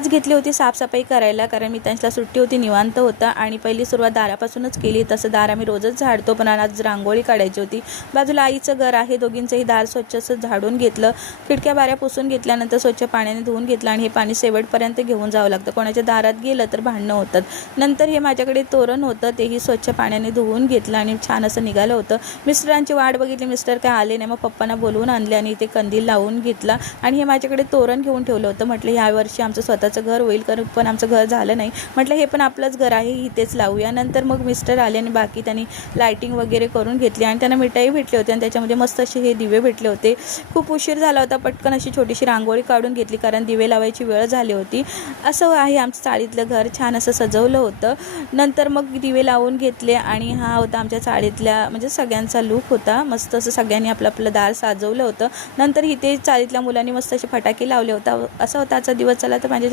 आज घेतली होती साफसफाई करायला, कारण मी त्यांना सुट्टी होती, निवांत होता आणि पहिली सुरुवात दारापासूनच केली। तसं दार आम्ही रोजच झाडतो, पण आज रांगोळी काढायची होती। बाजूला आईचं घर आहे, दोघींचंही दार स्वच्छ असं झाडून घेतलं, खिडक्या बाऱ्या पुसून घेतल्यानंतर स्वच्छ पाण्याने धुवून घेतलं आणि हे पाणी शेवटपर्यंत घेऊन जावं लागतं, कोणाच्या दारात गेलं तर भांडणं होतात। नंतर हे माझ्याकडे तोरण होतं, तेही स्वच्छ पाण्याने धुवून घेतलं आणि छान असं निघालं होतं। मिस्टरांची वाट बघितली, मिस्टर काय आले नाही, मग पप्पांना बोलवून आणले आणि ते कंदील लावून घेतला आणि हे माझ्याकडे तोरण घेऊन ठेवलं होतं। म्हटलं यावर्षी आमचं स्वतःचं घर होईल, कारण पण आमचं घर झालं नाही, म्हटलं हे पण आपलंच घर आहे, इथेच लावूया। नंतर मग मिस्टर आले आणि बाकी त्यांनी लाईटिंग वगैरे करून घेतली आणि त्यांना मिठाई भेटली होती आणि त्याच्यामध्ये मस्त असे हे दिवे भेटले होते। खूप उशीर झाला होता, पटकन अशी छोटीशी रांगोळी काढून घेतली, कारण दिवे लावायची वेळ झाली होती। असं आहे आमचं चाळीतलं घर, छान असं सजवलं होतं। नंतर मग दिवे लावून घेतले आणि हा होता आमच्या चाळीतल्या म्हणजे सगळ्यांचा लूक होता। मस्त असं सगळ्यांनी आपलं आपलं दार साजवलं होतं। नंतर इथे चाळीतल्या मुलांनी मस्त असे फटाके लावले होता। असा होता आजचा दिवस। चला तर माझ्या